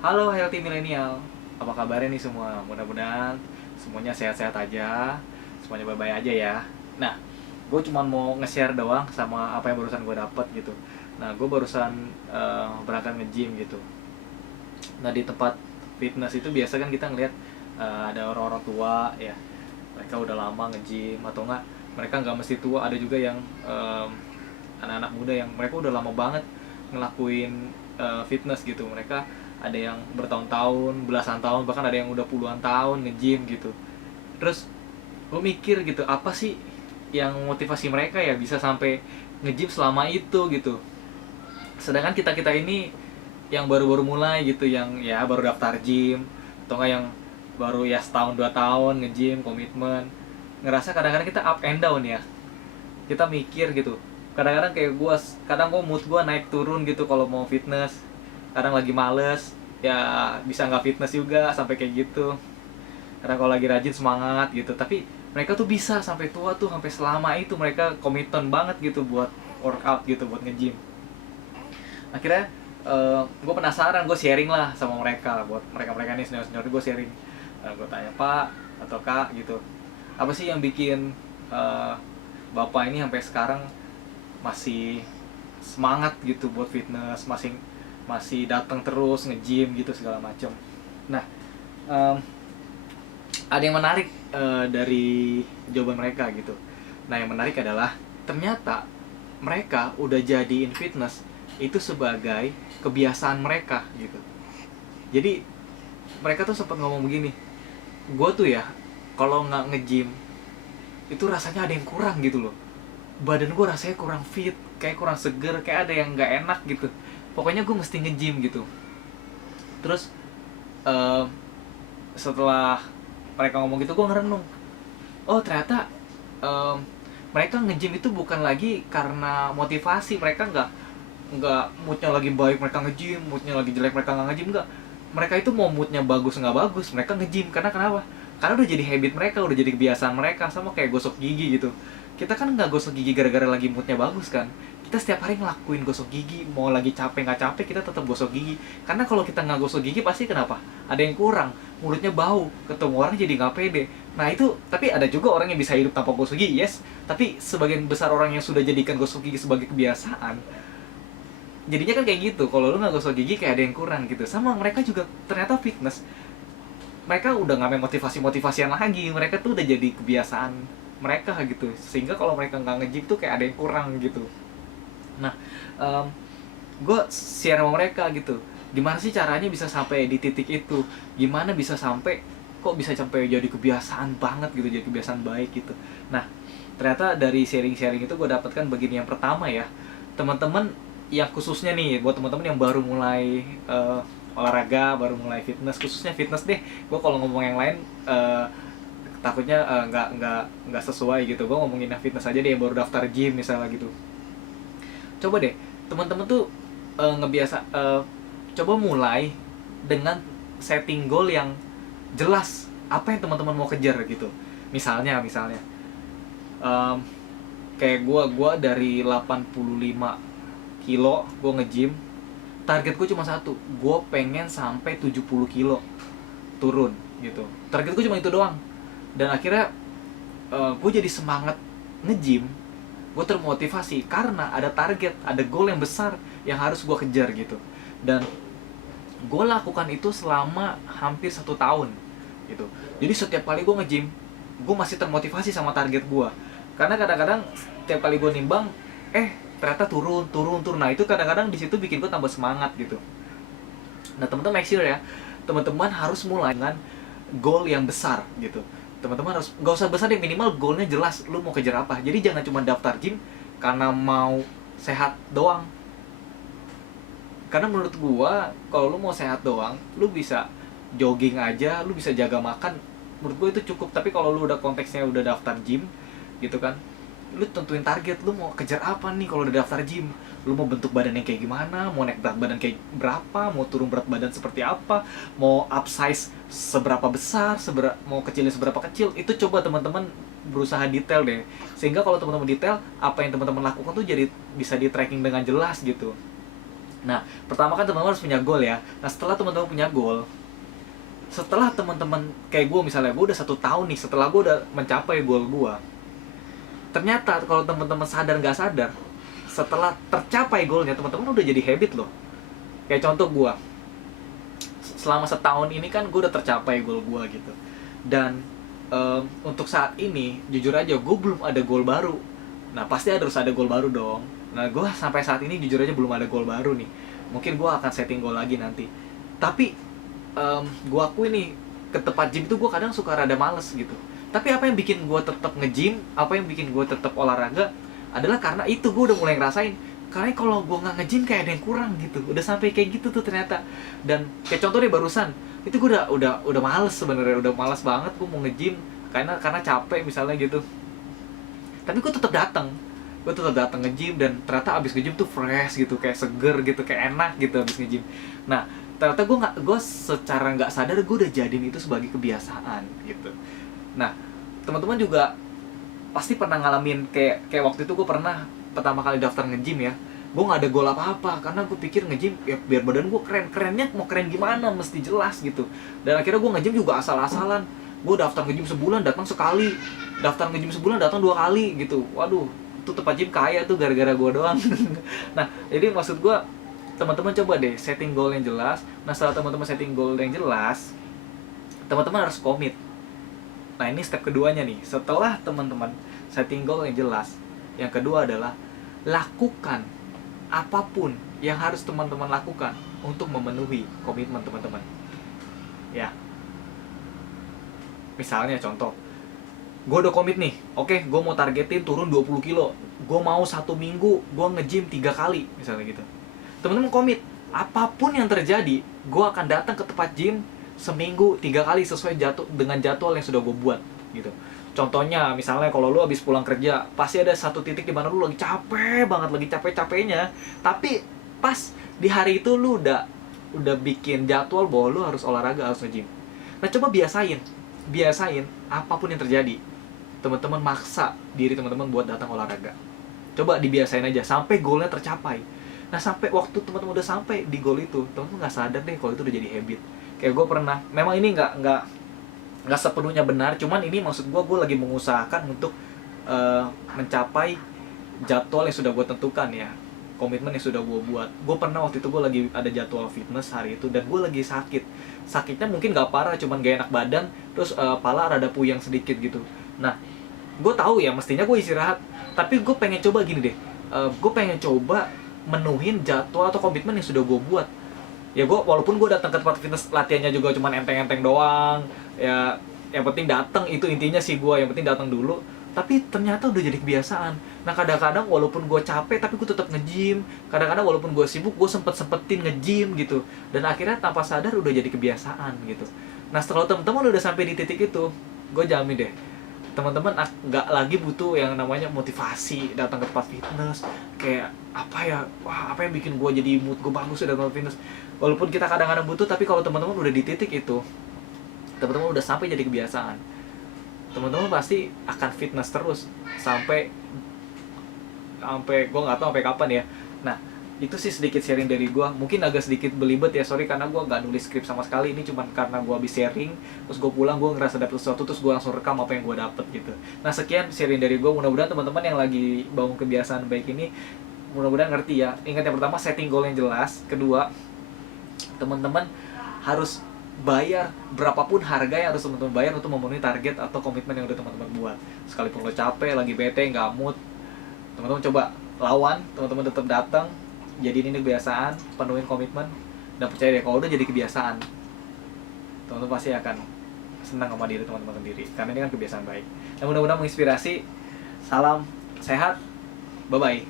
Halo Healthy Millennial, apa kabarnya nih semua? Mudah-mudahan semuanya sehat-sehat aja, semuanya baik-baik aja ya. Nah, gue cuma mau nge-share doang sama apa yang barusan gue dapet gitu. Nah, gue barusan berangkat nge-gym gitu. Nah, di tempat fitness itu biasa kan kita ngeliat ada orang-orang tua ya, mereka udah lama nge-gym atau enggak, mereka nggak mesti tua, ada juga yang anak-anak muda yang mereka udah lama banget ngelakuin fitness gitu. Mereka ada yang bertahun-tahun, belasan tahun, bahkan ada yang udah puluhan tahun nge-gym gitu. Terus gue mikir gitu, apa sih yang motivasi mereka ya bisa sampai nge-gym selama itu gitu. Sedangkan kita-kita ini yang baru-baru mulai gitu, yang ya baru daftar gym atau enggak yang baru ya setahun 2 tahun nge-gym komitmen, ngerasa kadang-kadang kita up and down ya. Kita mikir gitu, kadang-kadang kayak gue, kadang gue mood gue naik turun gitu kalau mau fitness. Kadang lagi males ya bisa nggak fitness juga sampai kayak gitu. Kadang kalau lagi rajin semangat gitu, tapi mereka tuh bisa sampai tua tuh, sampai selama itu mereka komitmen banget gitu buat workout gitu, buat nge-gym. Akhirnya gue penasaran, gue sharing lah sama mereka, buat mereka-mereka ini senior-senior, gue sharing. Gue tanya, Pak atau Kak gitu, apa sih yang bikin eh, bapak ini sampai sekarang masih semangat gitu buat fitness, masih masih datang terus nge-gym gitu segala macam. Nah, em, ada yang menarik dari jawaban mereka gitu. Nah, yang menarik adalah ternyata mereka udah jadiin fitness itu sebagai kebiasaan mereka gitu. Jadi mereka tuh sempat ngomong begini, gue tuh ya kalau nggak nge-gym itu rasanya ada yang kurang gitu loh. Badan gue rasanya kurang fit, kayak kurang seger, kayak ada yang nggak enak gitu. Pokoknya gue mesti nge-gym gitu. Terus eh, setelah mereka ngomong gitu, gue ngerenung, oh ternyata em, mereka nge-gym itu bukan lagi karena motivasi. Mereka nggak moodnya lagi baik mereka nge-gym, moodnya lagi jelek mereka nggak nge-gym. Nggak, mereka itu mau moodnya bagus nggak bagus mereka nge-gym. Karena kenapa? Karena udah jadi habit mereka, udah jadi kebiasaan mereka. Sama kayak gosok gigi gitu, kita kan nggak gosok gigi gara-gara lagi moodnya bagus kan. Kita setiap hari ngelakuin gosok gigi, mau lagi capek nggak capek kita tetap gosok gigi. Karena kalau kita nggak gosok gigi pasti kenapa? Ada yang kurang, mulutnya bau, ketemu orang jadi nggak pede. Nah itu, tapi ada juga orang yang bisa hidup tanpa gosok gigi, yes. Tapi sebagian besar orang yang sudah jadikan gosok gigi sebagai kebiasaan, jadinya kan kayak gitu. Kalau lu nggak gosok gigi kayak ada yang kurang gitu. Sama mereka juga ternyata fitness, mereka udah nggak main motivasi-motivasian lagi, mereka tuh udah jadi kebiasaan mereka gitu. Sehingga kalau mereka nggak nge-gym tuh kayak ada yang kurang gitu. Nah, um, gue share sama mereka gitu, gimana sih caranya bisa sampai di titik itu, gimana bisa sampai, kok bisa sampai jadi kebiasaan banget gitu, jadi kebiasaan baik gitu. Nah, ternyata dari sharing-sharing itu gue dapatkan begini. Yang pertama ya, teman-teman yang khususnya nih buat teman-teman yang baru mulai olahraga, baru mulai fitness, khususnya fitness deh. Gue kalau ngomong yang lain takutnya nggak sesuai gitu. Gue ngomongin yang fitness aja deh, yang baru daftar gym misalnya gitu. Coba deh teman-teman tuh ngebiasa, coba mulai dengan setting goal yang jelas, apa yang teman-teman mau kejar gitu. Misalnya em, kayak gua dari 85 kilo gua nge-gym, target gue cuma satu, gue pengen sampai 70 kilo turun gitu. Target gue cuma itu doang. Dan akhirnya gue jadi semangat nge-gym, gue termotivasi karena ada target, ada goal yang besar yang harus gue kejar gitu. Dan gue lakukan itu selama hampir 1 tahun gitu. Jadi setiap kali gue nge-gym, gue masih termotivasi sama target gue. Karena kadang-kadang setiap kali gue nimbang, ternyata turun. Nah itu kadang-kadang di situ bikin gue tambah semangat gitu. Nah teman-teman make sure ya, teman-teman harus mulai dengan goal yang besar gitu. Teman-teman harus, gak usah besar deh, minimal goalnya jelas, lu mau kejar apa. Jadi jangan cuma daftar gym karena mau sehat doang. Karena menurut gua, kalau lu mau sehat doang, lu bisa jogging aja, lu bisa jaga makan, menurut gua itu cukup. Tapi kalau lu udah konteksnya udah daftar gym gitu kan, lu tentuin target, lu mau kejar apa nih kalau udah daftar gym. Lu mau bentuk badan yang kayak gimana, mau naik berat badan kayak berapa, mau turun berat badan seperti apa, mau upsize seberapa besar, mau kecilin seberapa kecil. Itu coba teman-teman berusaha detail deh, sehingga kalau teman-teman detail, apa yang teman-teman lakukan tuh jadi bisa di tracking dengan jelas gitu. Nah, pertama kan teman-teman harus punya goal ya. Nah, setelah teman-teman punya goal, setelah teman-teman kayak gue misalnya, gue udah 1 tahun nih setelah gue udah mencapai goal gue, ternyata kalau teman-teman sadar nggak sadar, setelah tercapai goalnya teman-teman udah jadi habit loh. Kayak contoh gue, selama setahun ini kan gue udah tercapai goal gue gitu. Dan untuk saat ini jujur aja gue belum ada goal baru. Nah pasti harus ada goal baru dong. Nah gue sampai saat ini jujur aja belum ada goal baru nih. Mungkin gue akan setting goal lagi nanti. Tapi gue akui nih, ke tempat gym itu gue kadang suka rada males gitu. Tapi apa yang bikin gue tetap nge-gym, apa yang bikin gue tetap olahraga adalah karena itu gue udah mulai ngerasain. Karena kalau gue nggak nge-gym kayak ada yang kurang gitu. Udah sampai kayak gitu tuh ternyata. Dan kayak contoh deh barusan, itu gue udah males sebenarnya, udah males banget gue mau nge-gym karena capek misalnya gitu. Tapi gue tetap datang nge-gym, dan ternyata abis nge-gym tuh fresh gitu, kayak seger gitu, kayak enak gitu abis nge-gym. Nah ternyata gue secara nggak sadar gue udah jadiin itu sebagai kebiasaan gitu. Nah teman-teman juga pasti pernah ngalamin kayak waktu itu gue pernah pertama kali daftar nge-gym ya. Gue nggak ada goal apa-apa karena gue pikir nge-gym ya biar badan gue kerennya mau keren gimana mesti jelas gitu. Dan akhirnya gue nge-gym juga asal-asalan. Gue daftar nge-gym sebulan datang sekali, daftar nge-gym sebulan datang 2 kali gitu. Waduh, itu tempat gym kaya tuh gara-gara gue doang. Nah jadi maksud gue, teman-teman coba deh setting goal yang jelas. Nah setelah teman-teman setting goal yang jelas, teman-teman harus komit. Nah ini step keduanya nih. Setelah teman-teman setting goal yang jelas, yang kedua adalah lakukan apapun yang harus teman-teman lakukan untuk memenuhi komitmen teman-teman. Ya, misalnya contoh, gue udah komit nih, oke, gue mau targetin turun 20 kilo. Gue mau 1 minggu gue nge-gym 3 kali, misalnya gitu. Teman-teman komit, apapun yang terjadi, gue akan datang ke tempat gym seminggu 3 kali sesuai dengan jadwal yang sudah gue buat gitu. Contohnya misalnya kalau lu habis pulang kerja, pasti ada satu titik di mana lu lagi capek banget, lagi capek-capeknya, tapi pas di hari itu lu udah bikin jadwal bahwa lu harus olahraga, harus nge-gym. Nah coba biasain apapun yang terjadi, teman-teman maksa diri teman-teman buat datang olahraga. Coba dibiasain aja sampai goalnya tercapai. Nah sampai waktu teman-teman udah sampai di goal itu, teman-teman nggak sadar deh kalau itu udah jadi habit. Kayak gue pernah, memang ini nggak sepenuhnya benar, cuman ini maksud gue lagi mengusahakan untuk mencapai jadwal yang sudah gue tentukan ya, komitmen yang sudah gue buat. Gue pernah waktu itu gue lagi ada jadwal fitness hari itu, dan gue lagi sakitnya mungkin nggak parah, cuman gak enak badan, terus pala rada puyeng sedikit gitu. Nah gue tahu ya mestinya gue istirahat, tapi gue pengen coba gini deh, gue pengen coba menuhin jadwal atau komitmen yang sudah gue buat. Ya gue walaupun gue datang ke tempat fitness latihannya juga cuma enteng-enteng doang ya, yang penting datang, itu intinya sih gue, yang penting datang dulu. Tapi ternyata udah jadi kebiasaan. Nah kadang-kadang walaupun gue capek tapi gue tetap nge-gym, kadang-kadang walaupun gue sibuk gue sempetin nge-gym gitu, dan akhirnya tanpa sadar udah jadi kebiasaan gitu. Nah setelah teman-teman udah sampai di titik itu, gue jamin deh teman-teman nggak lagi butuh yang namanya motivasi datang ke tempat fitness. Kayak apa ya, wah apa yang bikin gue jadi mood gue bagus ya datang ke fitness. Walaupun kita kadang-kadang butuh, tapi kalau teman-teman udah di titik itu, teman-teman udah sampai jadi kebiasaan, teman-teman pasti akan fitness terus sampai gue nggak tahu sampai kapan ya. Nah itu sih sedikit sharing dari gue, mungkin agak sedikit belibet ya, sorry karena gue nggak nulis skrip sama sekali. Ini cuma karena gue habis sharing, terus gue pulang gue ngerasa dapet sesuatu, terus gue langsung rekam apa yang gue dapet gitu. Nah sekian sharing dari gue, mudah-mudahan teman-teman yang lagi bangun kebiasaan baik ini mudah-mudahan ngerti ya. Ingat, yang pertama setting goal yang jelas, kedua teman-teman harus bayar berapapun harga yang harus teman-teman bayar untuk memenuhi target atau komitmen yang udah teman-teman buat. Sekalipun lo capek, lagi bete, nggak mood, teman-teman coba lawan, teman-teman tetap datang, jadiin ini kebiasaan, penuhin komitmen, dan percaya deh kalau udah jadi kebiasaan, teman-teman pasti akan senang sama diri teman-teman sendiri, karena ini kan kebiasaan baik. Dan mudah-mudahan menginspirasi. Salam sehat, bye bye.